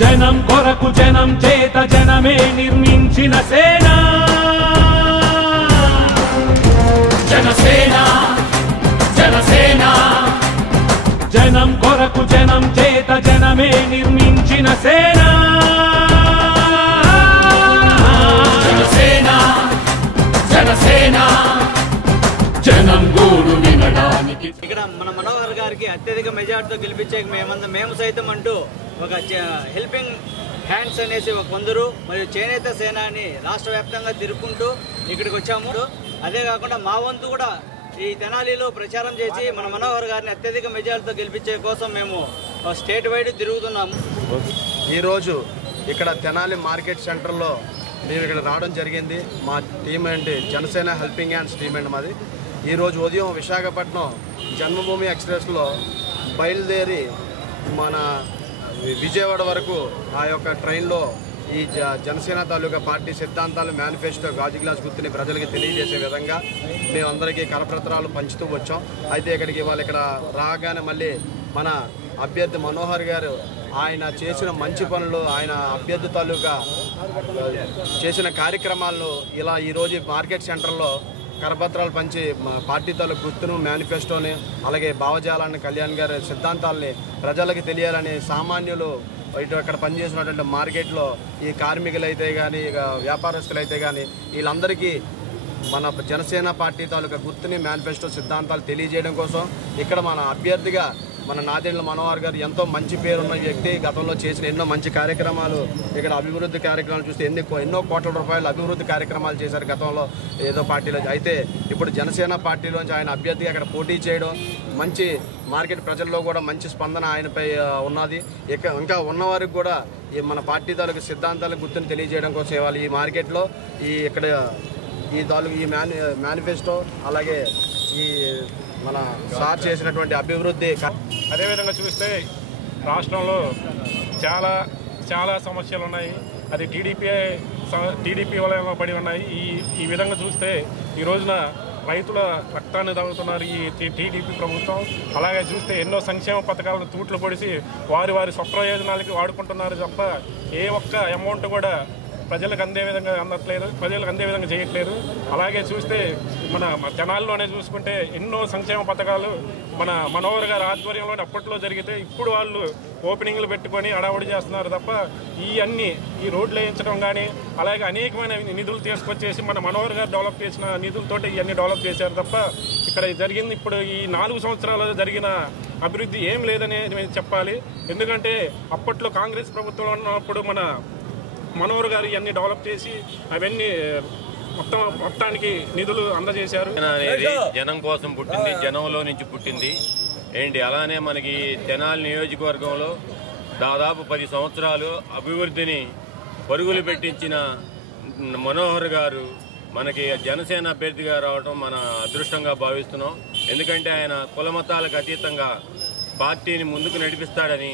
జనం కొరకు జనం చేత జనమే నిర్మించిన సేన జనసేన జనసేన జనం కొరకు జనం చేత జనమే నిర్మించిన సేన జనసేన జనసేన జనం గోడు వినడానికి ఇక్కడ మన మనోహర్ గారికి అత్యధిక మెజార్టీతో గెలిపించే మేము సైతం అంటూ ఒక హెల్పింగ్ హ్యాండ్స్ అనేసి ఒక కొందరు మరియు చేనేత సేనాని రాష్ట్ర వ్యాప్తంగా తిరుగుకుంటూ ఇక్కడికి వచ్చాము. అదే కాకుండా మా వంతు కూడా ఈ తెనాలిలో ప్రచారం చేసి మన మనోహర్ గారిని అత్యధిక మెజార్టీతో గెలిపించే కోసం మేము స్టేట్ వైడ్ తిరుగుతున్నాము. ఈరోజు ఇక్కడ తెనాలి మార్కెట్ సెంటర్లో మేము ఇక్కడ రావడం జరిగింది. మా టీం ఏంటి జనసేన హెల్పింగ్ హ్యాండ్స్ టీం అండి మాది. ఈరోజు ఉదయం విశాఖపట్నం జన్మభూమి ఎక్స్ప్రెస్లో బయలుదేరి మన విజయవాడ వరకు ఆ యొక్క ట్రైన్లో ఈ జనసేన తాలూకా పార్టీ సిద్ధాంతాలు మేనిఫెస్టో గాజు గ్లాస్ గుర్తుని ప్రజలకి తెలియజేసే విధంగా మేమందరికీ కరపత్రాలు పంచుతూ వచ్చాం. అయితే ఇక్కడికి వాళ్ళు ఇక్కడ రాగానే మళ్ళీ మన అభ్యర్థి మనోహర్ గారు ఆయన చేసిన మంచి పనులు, ఆయన అభ్యర్థి తాలూకా చేసిన కార్యక్రమాలను ఇలా ఈరోజు మార్కెట్ సెంటర్లో కరపత్రాలు పంచి పార్టీ తాలూకు గుర్తును మేనిఫెస్టోని అలాగే భావజాలాన్ని కళ్యాణ్ గారి సిద్ధాంతాలని ప్రజలకు తెలియాలని సామాన్యులు ఇటు అక్కడ పనిచేసినటువంటి మార్కెట్లో ఈ కార్మికులు అయితే కానీ ఇక వ్యాపారస్తులు అయితే కానీ వీళ్ళందరికీ మన జనసేన పార్టీ తాలూకా గుర్తుని మేనిఫెస్టో సిద్ధాంతాలు తెలియజేయడం కోసం ఇక్కడ మన అభ్యర్థిగా మన నాదెండ్ల మనోహర్ గారు ఎంతో మంచి పేరున్న వ్యక్తి. గతంలో చేసిన ఎన్నో మంచి కార్యక్రమాలు, ఇక్కడ అభివృద్ధి కార్యక్రమాలు చూస్తే ఎన్నో కోట్ల రూపాయలు అభివృద్ధి కార్యక్రమాలు చేశారు గతంలో ఏదో పార్టీలో. అయితే ఇప్పుడు జనసేన పార్టీలోంచి ఆయన అభ్యర్థిగా అక్కడ పోటీ చేయడం మంచి మార్కెట్ ప్రజల్లో కూడా మంచి స్పందన ఆయనపై ఉన్నది. ఇంకా ఉన్నవారికి కూడా మన పార్టీ తాలూకు సిద్ధాంతాలకు గుర్తుని తెలియజేయడం కోసం ఇవ్వాలి ఈ మార్కెట్లో ఇక్కడ ఈ మేనిఫెస్టో అలాగే ఈ మన సార్ చేసినటువంటి అభివృద్ధి. అదేవిధంగా చూస్తే రాష్ట్రంలో చాలా చాలా సమస్యలు ఉన్నాయి. అది టీడీపీ వల్ల పడి ఉన్నాయి. ఈ విధంగా చూస్తే ఈ రోజున రైతుల రక్తాన్ని తాగుతున్నారు ఈ టీడీపీ ప్రభుత్వం. అలాగే చూస్తే ఎన్నో సంక్షేమ పథకాలను తూట్లు పొడిచి వారి స్వప్రయోజనాలకి వాడుకుంటున్నారు తప్ప ఏ ఒక్క అమౌంట్ కూడా ప్రజలకు అందే విధంగా అందట్లేదు, ప్రజలకు అందే విధంగా చేయట్లేదు. అలాగే చూస్తే మన తెనాలిలోనే చూసుకుంటే ఎన్నో సంక్షేమ పథకాలు మన మనోహర్ గారి ఆధ్వర్యంలోనే అప్పట్లో జరిగితే ఇప్పుడు వాళ్ళు ఓపెనింగ్లు పెట్టుకొని అడావుడి చేస్తున్నారు తప్ప ఈ రోడ్లు వేయించడం కానీ అలాగే అనేకమైన నిధులు తీసుకొచ్చేసి మన మనోహర్ గారు డెవలప్ చేసిన నిధులతోటి ఇవన్నీ డెవలప్ చేశారు తప్ప ఇక్కడ జరిగింది ఇప్పుడు ఈ 4 సంవత్సరాలు జరిగిన అభివృద్ధి ఏం లేదని చెప్పాలి. ఎందుకంటే అప్పట్లో కాంగ్రెస్ ప్రభుత్వంలో ఉన్నప్పుడు మన మనోహర్ గారు ఇవన్నీ డెవలప్ చేసి అవన్నీ మొత్తానికి నిధులు అందజేశారు. జనం కోసం పుట్టింది, జనంలో నుంచి పుట్టింది ఏంటి. అలానే మనకి తెనాలి నియోజకవర్గంలో దాదాపు 10 సంవత్సరాలు అభివృద్ధిని పరుగులు పెట్టించిన మనోహర్ గారు మనకి జనసేన అభ్యర్థిగా రావడం మన అదృష్టంగా భావిస్తున్నాం. ఎందుకంటే ఆయన కులమతాలకు అతీతంగా పార్టీని ముందుకు నడిపిస్తాడని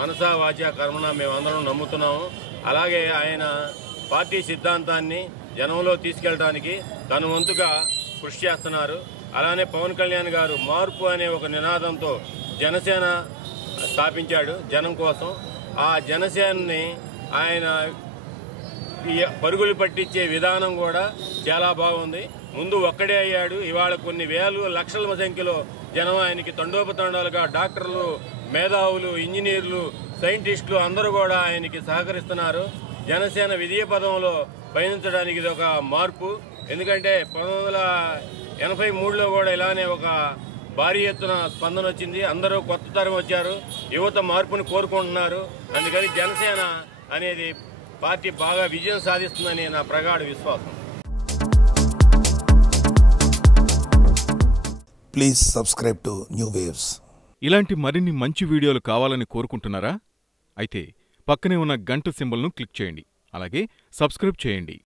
మనసా వాచా కర్మన మేమందరం నమ్ముతున్నాము. అలాగే ఆయన పార్టీ సిద్ధాంతాన్ని జనంలో తీసుకెళ్ళడానికి తన వంతుగా కృషి చేస్తున్నారు. అలానే పవన్ కళ్యాణ్ గారు మార్పు అనే ఒక నినాదంతో జనసేన స్థాపించాడు జనం కోసం. ఆ జనసేనని ఆయన పరుగులు పట్టించే విధానం కూడా చాలా బాగుంది. ముందు ఒక్కడే అయ్యాడు, ఇవాళ కొన్ని వేలు లక్షల సంఖ్యలో జనం ఆయనకి తండోపతండాలుగా డాక్టర్లు, మేధావులు, ఇంజనీర్లు, సైంటిస్టులు అందరూ కూడా ఆయనకి సహకరిస్తున్నారు. జనసేన విజయ పదంలో పయనించడానికి ఇది ఒక మార్పు. ఎందుకంటే 1983లో కూడా ఇలానే ఒక భారీ ఎత్తున స్పందన వచ్చింది. అందరూ కొత్త తరం వచ్చారు, యువత మార్పుని కోరుకుంటున్నారు. అందుకని జనసేన అనేది పార్టీ బాగా విజయం సాధిస్తుందని నా ప్రగాఢ విశ్వాసం. Please subscribe to new waves. ఇలాంటి మరిన్ని మంచి వీడియోలు కావాలని కోరుకుంటున్నారా? అయితే పక్కనే ఉన్న గంట సింబల్ను క్లిక్ చేయండి. అలాగే సబ్స్క్రైబ్ చేయండి.